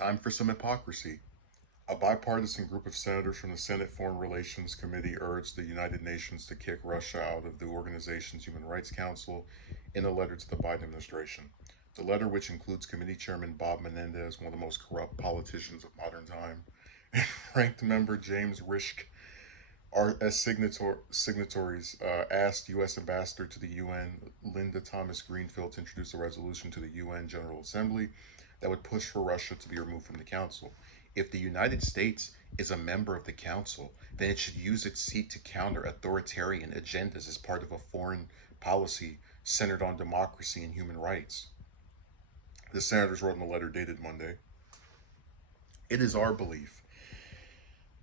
Time for some hypocrisy. A bipartisan group of senators from the Senate Foreign Relations Committee urged the United Nations to kick Russia out of the organization's Human Rights Council in a letter to the Biden administration. The letter, which includes Committee Chairman Bob Menendez, one of the most corrupt politicians of modern time, and ranked member James Risch are as signatories, asked U.S. Ambassador to the UN Linda Thomas Greenfield to introduce a resolution to the UN General Assembly that would push for Russia to be removed from the Council. If the United States is a member of the Council, then it should use its seat to counter authoritarian agendas as part of a foreign policy centered on democracy and human rights. The senators wrote in a letter dated Monday. It is our belief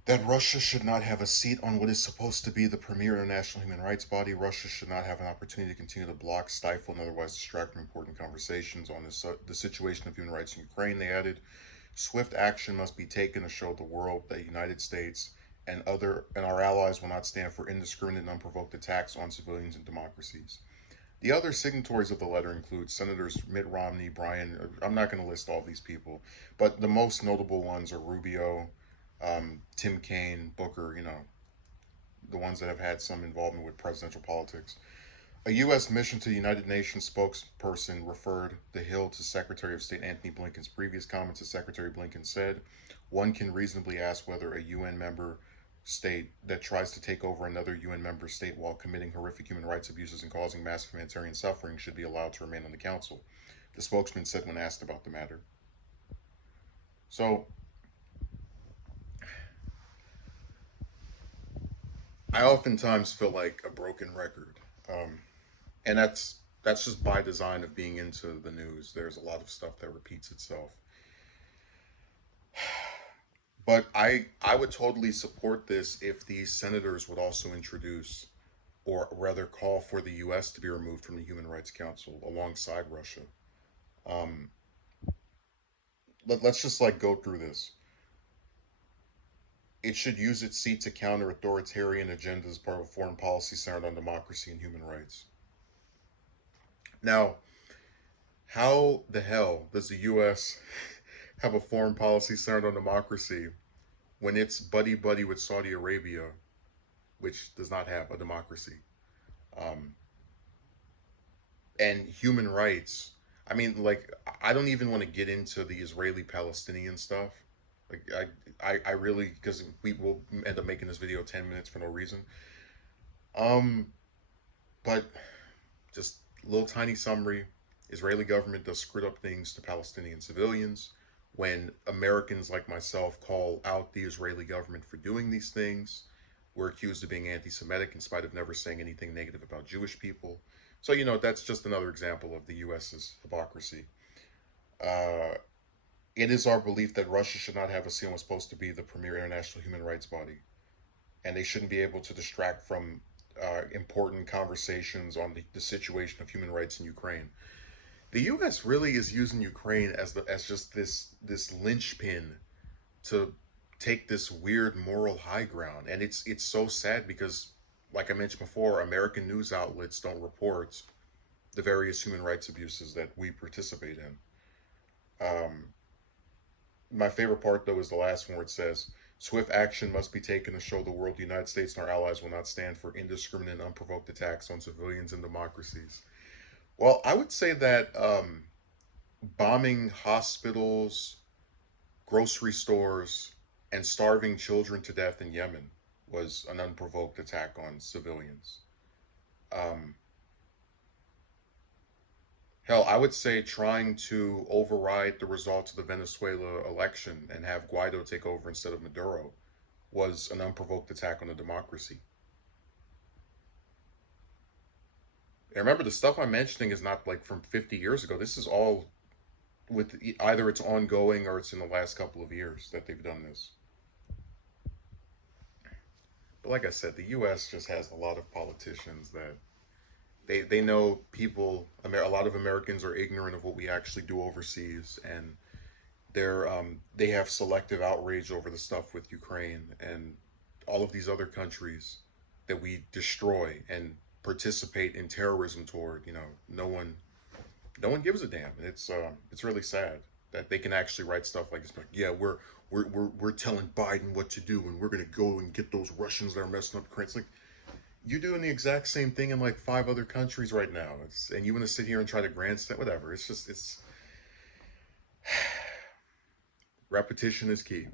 that Russia should not have a seat on what is supposed to be the premier international human rights body. Russia should not have an opportunity to continue to block, stifle, and otherwise distract from important conversations on the situation of human rights in Ukraine. They added, swift action must be taken to show the world that the United States and our allies will not stand for indiscriminate and unprovoked attacks on civilians and democracies. The other signatories of the letter include Senators Mitt Romney, Brian. I'm not going to list all these people, but the most notable ones are Rubio, Tim Kaine, Booker, the ones that have had some involvement with presidential politics. A U.S. mission to the United Nations spokesperson referred the Hill to Secretary of State Antony Blinken's previous comments, as Secretary Blinken said, one can reasonably ask whether a UN member state that tries to take over another UN member state while committing horrific human rights abuses and causing massive humanitarian suffering should be allowed to remain on the Council, the spokesman said when asked about the matter. So, I oftentimes feel like a broken record. And that's just by design of being into the news. There's a lot of stuff that repeats itself. But I would totally support this if these senators would also introduce, or rather call for, the U.S. to be removed from the Human Rights Council alongside Russia. Um, let's just like go through this. It should use its seat to counter authoritarian agendas as part of a foreign policy centered on democracy and human rights. Now, how the hell does the U.S. have a foreign policy centered on democracy when it's buddy buddy with Saudi Arabia, which does not have a democracy, um, and human rights? I mean, like, I don't even want to get into the Israeli-Palestinian stuff. Like, I really, because we will end up making this video 10 minutes for no reason. Um, but just a little tiny summary. Israeli government does screwed up things to Palestinian civilians. When Americans like myself call out the Israeli government for doing these things, we're accused of being anti-Semitic in spite of never saying anything negative about Jewish people. So, that's just another example of the US's hypocrisy. Uh, it is our belief that Russia should not have a seat on what's supposed to be the premier international human rights body, and they shouldn't be able to distract from important conversations on the situation of human rights in Ukraine. The U.S. really is using Ukraine as just this linchpin to take this weird moral high ground, and it's so sad because, like I mentioned before, American news outlets don't report the various human rights abuses that we participate in. Um, my favorite part, though, is the last one where it says, swift action must be taken to show the world the United States and our allies will not stand for indiscriminate and unprovoked attacks on civilians and democracies. Well, I would say that bombing hospitals, grocery stores, and starving children to death in Yemen was an unprovoked attack on civilians. Um, Hell, I would say trying to override the results of the Venezuela election and have Guaido take over instead of Maduro was an unprovoked attack on a democracy. And remember, the stuff I'm mentioning is not like from 50 years ago. This is all with either it's ongoing or it's in the last couple of years that they've done this. But like I said, the U.S. just has a lot of politicians that they know people. A lot of Americans are ignorant of what we actually do overseas, and they have selective outrage over the stuff with Ukraine and all of these other countries that we destroy and participate in terrorism toward. No one gives a damn. It's really sad. that they can actually write stuff like this. Like, yeah, we're telling Biden what to do, and we're gonna go and get those Russians that are messing up Ukraine. It's like, you're doing the exact same thing in like 5 other countries right now. And you want to sit here and try to grandstand, whatever. It's repetition is key.